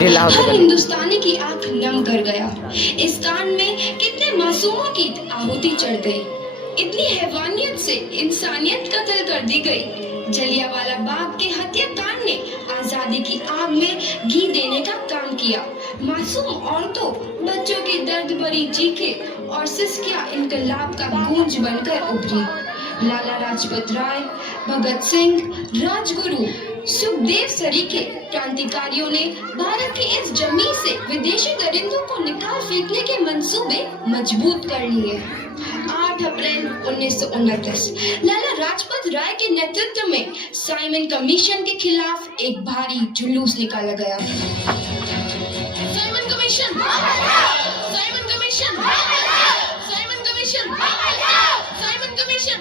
हर हिंदुस्तानी की आंख नम कर गया। इस कांड में कितने मासूमों की आहुति चढ़ गई। इतनी हैवानियत से इंसानियत कत्ल कर दी गई। जलियांवाला बाग के हत्याकांड ने आजादी की आग में घी देने का काम किया। मासूम औरतों, बच्चों की दर्द भरी चीखें और सिसकियां इनकलाब का गूंज बनकर उभरी। लाला लाजपत राय, भगत सिंह, राजगुरु, सुखदेव सरीखे क्रांतिकारियों ने भारत की इस जमीन से विदेशी दरिंदों को निकाल फेंकने के मंसूबे मजबूत कर लिए। 8 अप्रैल 1929 लाला लाजपत राय के नेतृत्व में साइमन कमीशन के खिलाफ एक भारी जुलूस निकाला गया। Simon commission, Simon commission, Simon commission, Simon commission,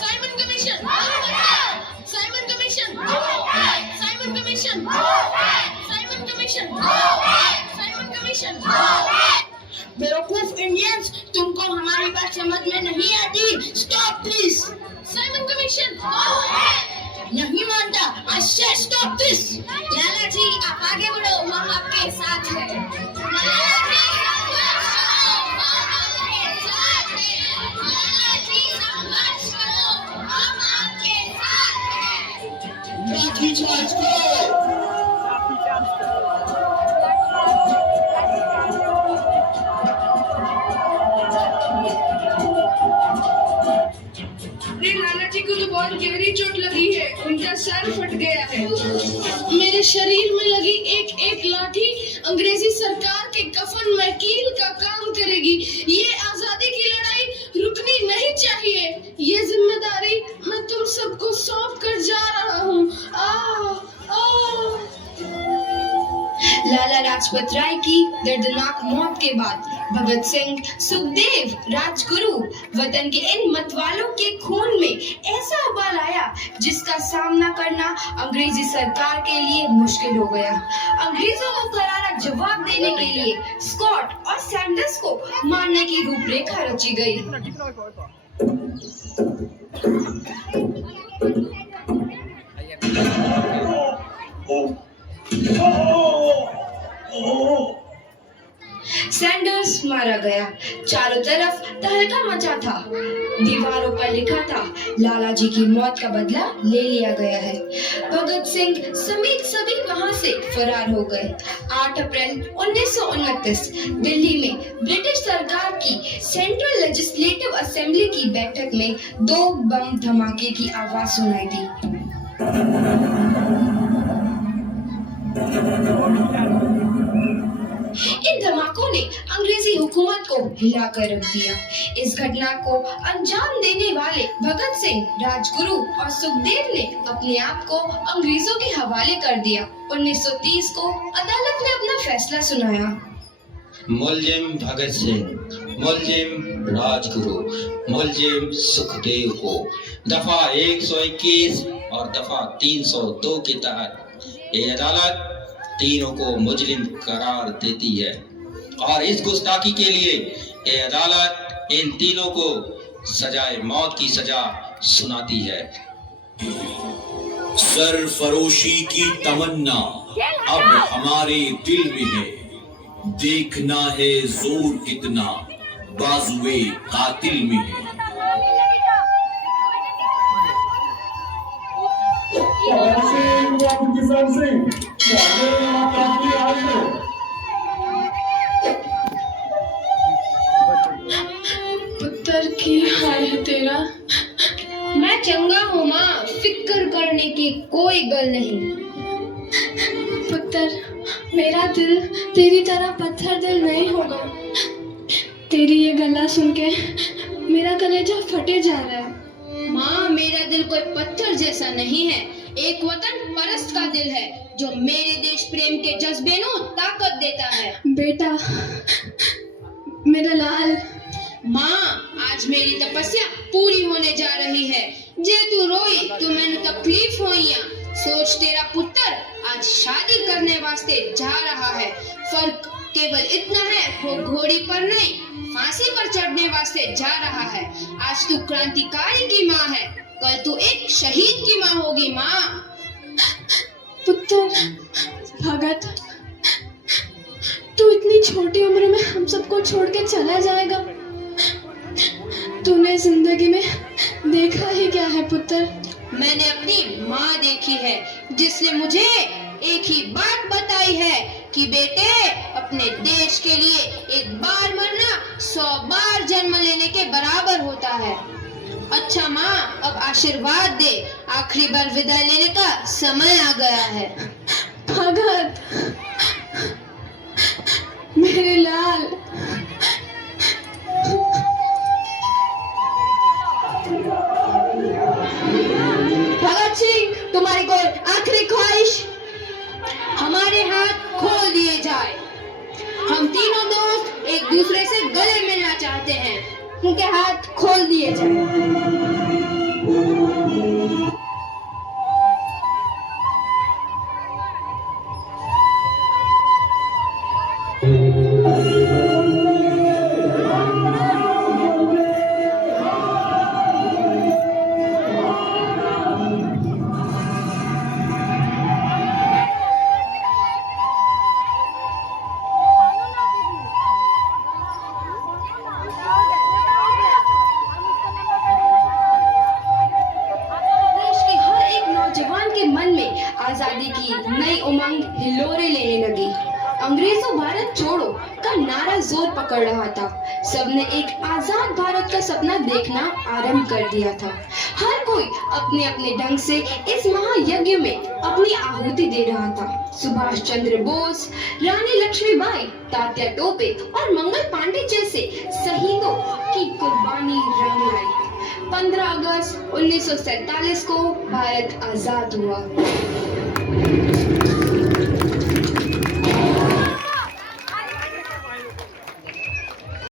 Simon commission, Simon commission, Simon commission, Simon commission, Simon commission. बेवकूफ इंडियंस, तुमको हमारी बात समझ में नहीं आती। Stop please. साइमन कमीशन नहीं मानता। आई से स्टॉप दिस। लाला जी, आप आगे बढ़ो, हम आपके साथ हैं। लाठी चार्ज करो। लाला जी को तो बहुत गहरी चोट लगी है। उनका सर फट गया है। मेरे शरीर में लगी एक एक लाठी अंग्रेजी सरकार के कफन में कील का काम करेगी। ये आजादी की लड़ाई रुकनी नहीं चाहिए। ये जिम्मेदारी मैं तुम सबको सौंप कर जा रहा हूँ। लाला लाजपत राय की दर्दनाक मौत के बाद भगत सिंह, सुखदेव, राजगुरु, वतन के इन मतवालों के खून में ऐसा उबाल आया जिसका सामना करना अंग्रेजी सरकार के लिए मुश्किल हो गया। अंग्रेजों को करारा जवाब देने के लिए स्कॉट और सैंडर्स को मारने की रूपरेखा रची गई। सैंडर्स मारा गया। चारों तरफ तहलका मचा था। दीवारों पर लिखा था, लाला जी की मौत का बदला ले लिया गया है। भगत सिंह समेत सभी वहां से फरार हो गए। 8 अप्रैल 1929 दिल्ली में ब्रिटिश सरकार की सेंट्रल लेजिस्लेटिव असेंबली की बैठक में 2 बम धमाके की आवाज सुनाई दी। इन धमाकों ने अंग्रेजी हुकूमत को हिलाकर रख दिया। इस घटना को अंजाम देने वाले भगत सिंह, राजगुरु और सुखदेव ने अपने आप को अंग्रेजों के हवाले कर दिया। 1930 को अदालत ने अपना फैसला सुनाया। मुलजिम भगत सिंह, मुलजिम राजगुरु, मुलजिम सुखदेव को दफा 121 और दफा 302 के तहत ये अदालत तीनों को मुजरिम करार देती है और इस गुस्ताखी के लिए ये अदालत इन तीनों को सजाए मौत की सजा सुनाती है। सरफरोशी की तमन्ना अब हमारे दिल में है। देखना है जोर कितना बाजुए कातिल में है। पुत्र की हाल है तेरा। मैं चंगा हूँ माँ, फिक्र करने की कोई गल नहीं। पुत्र, मेरा दिल तेरी तरह पत्थर दिल नहीं होगा। तेरी ये गला सुन के मेरा कलेजा फटे जा रहा है। माँ, मेरा दिल कोई पत्थर जैसा नहीं है। एक वतन परस्त का दिल है जो मेरे देश प्रेम के जज्बे को ताकत देता है। बेटा, मेरा लाल। माँ, आज मेरी तपस्या पूरी होने जा रही है। जे तू रोई तो मैंने तकलीफ होइया। सोच, तेरा पुत्र आज शादी करने वास्ते जा रहा है। फर्क केवल इतना है, वो घोड़ी पर नहीं फांसी पर चढ़ने वास्ते जा रहा है। आज तू क्रांतिकारी की माँ है, कल तू एक शहीद की माँ होगी। माँ। पुत्र, भगत, छोटी उम्र में हम सबको छोड़ के चला जाएगा। तूने जिंदगी में देखा ही क्या है पुत्र? मैंने अपनी माँ देखी है, जिसने मुझे एक ही बात बताई है कि बेटे, अपने देश के लिए एक बार मरना 100 बार जन्म लेने के बराबर होता है। अच्छा माँ, अब आशीर्वाद दे, आखिरी बार विदाई लेने का समय आ गया है। भगत, मेरे लाल, भगत सिंह, तुम्हारी कोई आखिरी ख्वाहिश? हमारे हाथ खोल दिए जाए। हम तीनों दोस्त एक दूसरे से गले मिलना चाहते हैं। उनके हाथ खोल दिए जाए। आजादी की नई उमंग हिलोरे लेने लगी। अंग्रेजों भारत छोड़ो का नारा जोर पकड़ रहा था। सबने एक आजाद भारत का सपना देखना आरंभ कर दिया था। हर कोई अपने अपने ढंग से इस महायज्ञ में अपनी आहुति दे रहा था। सुभाष चंद्र बोस, रानी लक्ष्मीबाई, तात्या टोपे और मंगल पांडे जैसे शहीदों की कुर्बानी रंग लाई। 15 अगस्त 1947 को भारत आजाद हुआ।